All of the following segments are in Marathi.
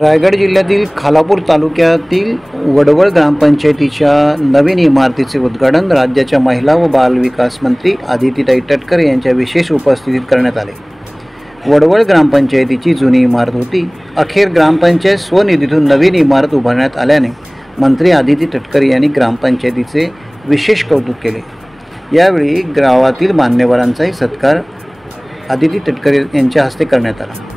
रायगड जिल्ह्यातील खालापूर तालुक्यातील वडवळ ग्रामपंचायतीच्या नवीन इमारतीचे उद्घाटन राज्याच्या महिला व बाल विकास मंत्री आदितीताई तटकरे यांच्या विशेष उपस्थितीत करण्यात आले। वडवळ ग्रामपंचायतीची जुनी इमारत होती। अखेर ग्रामपंचायत स्वनिधीतून नवीन इमारत उभारण्यात आल्याने मंत्री आदिती तटकरे यांनी ग्रामपंचायतीचे विशेष कौतुक केले। यावेळी गावातील मान्यवरांचाही सत्कार आदिती तटकरे यांच्या हस्ते करण्यात आला।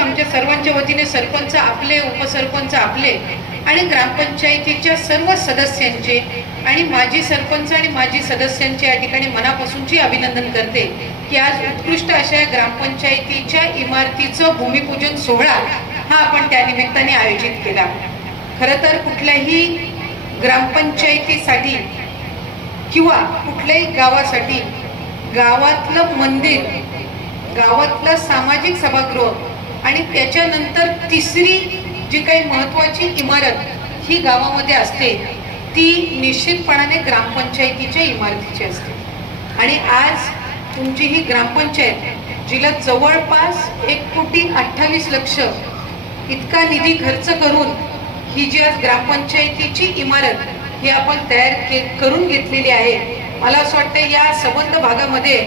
आमच्या सर्वांच्या वतीने सरपंच आपले, उपसरपंच आपले आणि ग्रामपंचायतीच्या सर्व सदस्यांचे आणि माजी सरपंच आणि माजी सदस्यांचे या ठिकाणी मनापासूनची अभिनंदन करते की आज उत्कृष्ट अशा ग्रामपंचायतीच्या इमारतीचं भूमिपूजन सोहळा हा आपण त्या निमित्ताने आयोजित केला। खरं तर कुठल्याही ग्रामपंचायतीसाठी किंवा कुठल्याही गावासाठी गावातलं मंदिर, गावातलं सामाजिक सभागृह आणि त्याच्यानंतर तिसरी जी काही महत्त्वाची इमारत ही गावामध्ये असते ती निश्चितपणाने ग्रामपंचायतीच्या इमारतीची असते। आणि आज तुमची ही ग्रामपंचायत जिला जवळपास 1,28,00,000 इतका निधी खर्च करून ही जी आज ग्रामपंचायतीची इमारत ही आपण तयार करून घेतलेली आहे। मला असं वाटतं या संबंध भागामध्ये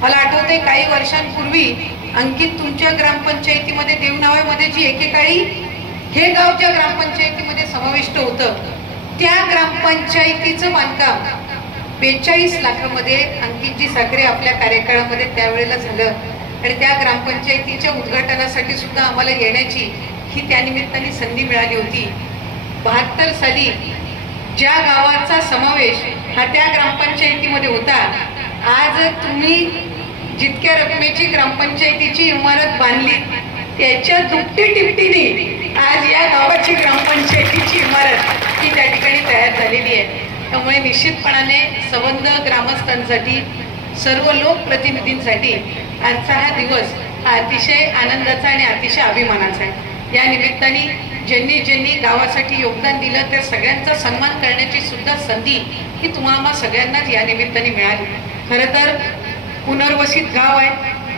मला आठवते काही वर्षांपूर्वी अंकित तुमच्या ग्रामपंचायतीमध्ये देवनावामध्ये जी एकेकाळी हे गाव ज्या ग्रामपंचायतीमध्ये समाविष्ट होतं त्या ग्रामपंचायतीचं बांधकाम 42 लाखामध्ये अंकितजी साखरे आपल्या कार्यकाळामध्ये त्यावेळेला झालं आणि त्या ग्रामपंचायतीच्या उद्घाटनासाठी सुद्धा आम्हाला येण्याची ही त्यानिमित्ताने संधी मिळाली होती। 72 साली ज्या गावाचा समावेश हा त्या ग्रामपंचायतीमध्ये होता, आज तुम्ही जितक्या रकमेची ग्रामपंचायतीची इमारत बांधली त्याच्या दुपटी टिपटीने आज या गावाची ग्रामपंचायतीची इमारत ही त्या ठिकाणी तयार झालेली आहे। त्यामुळे निश्चितपणाने संबंध ग्रामस्थांसाठी, सर्व लोकप्रतिनिधींसाठी आजचा हा दिवस हा अतिशय आनंदाचा आणि अतिशय अभिमानाचा आहे। या निमित्ताने ज्यांनी गावासाठी योगदान दिलं त्या सगळ्यांचा सन्मान करण्याची सुद्धा संधी ही तुम्हाला सगळ्यांनाच या निमित्ताने मिळाली। खरं तर पुनर्वसित गाव आहे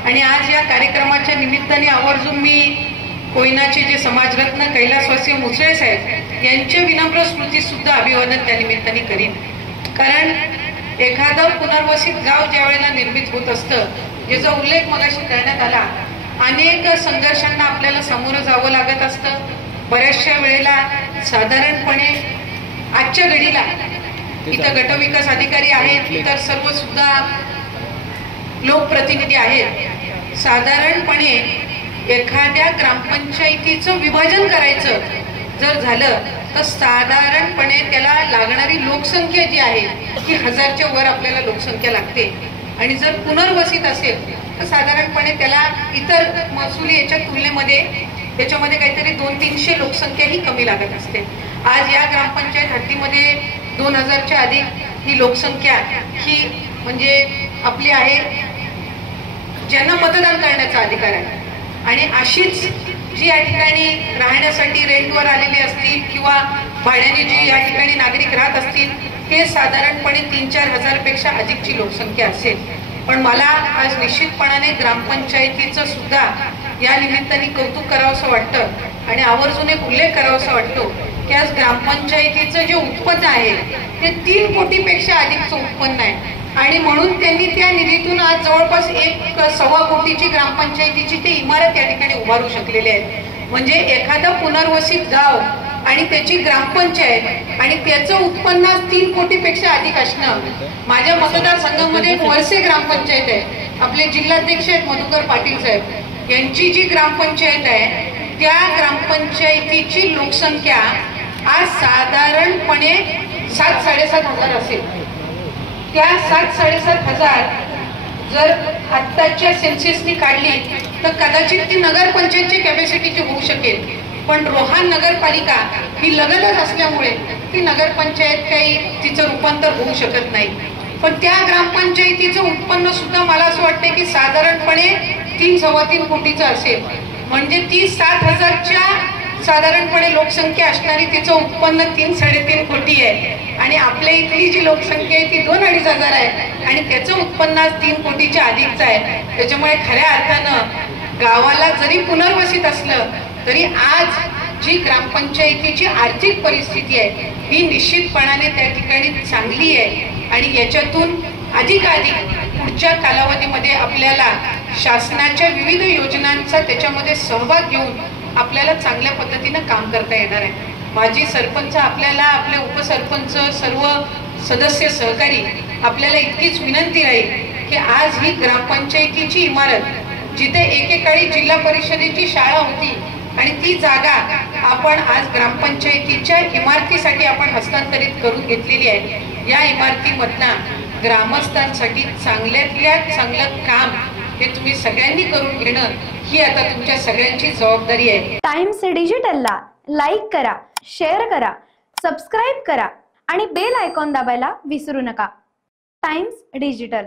आणि आज या कार्यक्रमाच्या निमित्ताने आवर्जून मी कोयनाचे जे समाजरत्न कैलासवासी मुसळे साहेब यांचे विनम्र स्मृती सुद्धा अभिवादन त्या निमित्ताने करीन। कारण एखादं पुनर्वसित गाव ज्या वेळेला निर्मित होत असतं, ज्याचा उल्लेख मगाशी करण्यात आला, अनेक संघर्षांना आपल्याला सामोरं जावं लागत असतं। बऱ्याचशा वेळेला साधारणपणे आजच्या घडीला इथं गटविकास अधिकारी आहेत, तर सर्व सुद्धा लोकप्रतिनिधी आहेत। साधारणपणे एखाद्या ग्रामपंचायतीचं विभाजन करायचं जर झालं तर साधारणपणे त्याला लागणारी लोकसंख्या जी आहे ती 1000च्या वर आपल्याला लोकसंख्या लागते आणि जर पुनर्वसित असेल तर साधारणपणे त्याला इतर महसुली याच्या तुलनेमध्ये त्याच्यामध्ये काहीतरी 200-300 लोकसंख्या ही कमी लागत असते। आज या ग्रामपंचायत हद्दीमध्ये 2000च्या अधिक ही लोकसंख्या ही म्हणजे आपली आहे, ज्यांना मतदान करण्याचा अधिकार आहे। आणि अशीच जी या ठिकाणी राहण्यासाठी रेंटवर आलेली असतील किंवा भाड्याने जी या ठिकाणी नागरिक राहत असतील ते साधारणपणे 3-4 हजारपेक्षा अधिकची लोकसंख्या असेल। पण मला आज निश्चितपणाने ग्रामपंचायतीचं सुद्धा या निमित्ताने कौतुक करावंसं वाटतं आणि आवर्जून एक उल्लेख करावासा वाटतो की आज ग्रामपंचायतीचं जे उत्पन्न आहे ते 3 कोटीपेक्षा अधिकचं उत्पन्न आहे आणि म्हणून त्यांनी त्या निधीतून आज जवळपास 1.25 कोटीची ग्रामपंचायतीची ती इमारत या ठिकाणी उभारू शकलेली आहे। म्हणजे एखादं पुनर्वसित गाव आणि त्याची ग्रामपंचायत आणि त्याचं उत्पन्न 3 कोटीपेक्षा अधिक असणं। माझ्या मतदारसंघामध्ये वळसे ग्रामपंचायत आहे, आपले जिल्हाध्यक्ष आहेत मधुकर पाटील साहेब, यांची जी ग्रामपंचायत आहे त्या ग्रामपंचायतीची लोकसंख्या आज साधारणपणे 7-7.5 हजार असेल। त्या 7-7.5 हजार जर आत्ताच्या सेन्सेसनी काढली तर कदाचित ती नगरपंचायतची कॅपॅसिटीची होऊ शकेल, पण रोहान नगरपालिका ही लगतच असल्यामुळे ती नगरपंचायत काही तिचं रूपांतर होऊ शकत नाही। पण त्या ग्रामपंचायतीचं उत्पन्न सुद्धा मला असं वाटतं की साधारणपणे 3-3.25 कोटीचं असेल। म्हणजे ती 7,000च्या साधारणपणे लोकसंख्या असणारी तिचं उत्पन्न 3-3.5 कोटी आहे आणि आपल्या इथली जी लोकसंख्या आहे ती 2-2.5 हजार आहे आणि त्याचं उत्पन्न आज 3 कोटीच्या अधिकचं आहे. त्याच्यामुळे खऱ्या अर्थानं गावाला जरी पुनर्वसित असलं तरी आज जी ग्रामपंचायतीची आर्थिक परिस्थिती आहे ही निश्चितपणाने त्या ठिकाणी चांगली आहे आणि याच्यातून अधिकाधिक पुढच्या कालावधीमध्ये आपल्याला शासनाच्या विविध योजनांचा त्याच्यामध्ये सहभाग घेऊन आपल्याला चांगल्या पद्धतीनं काम करता येणार आहे. माजी सरपंच आपल्याला, आपले उपसरपंच, सर्व सदस्य सहकारी आपल्याला इतकीच विनंती राहील की आज ही ग्रामपंचायतीची इमारत जिथे एकेकाळी जिल्हा परिषदेची शाळा होती आणि ती जागा आपण आज ग्रामपंचायतीच्या इमारतीसाठी आपण हस्तांतरित करून घेतलेली आहे. या इमारतीमधला ग्रामस्थांसाठी चांगल्यातल्या चांगलं काम हे तुम्ही सगळ्यांनी करून घेणं ही आता तुमच्या सगळ्यांची जबाबदारी आहे. टाइम्स डिजिटलला लाईक करा, शेअर करा, सबस्क्राईब करा आणि बेल आयकॉन दाबायला विसरू नका. Times digital.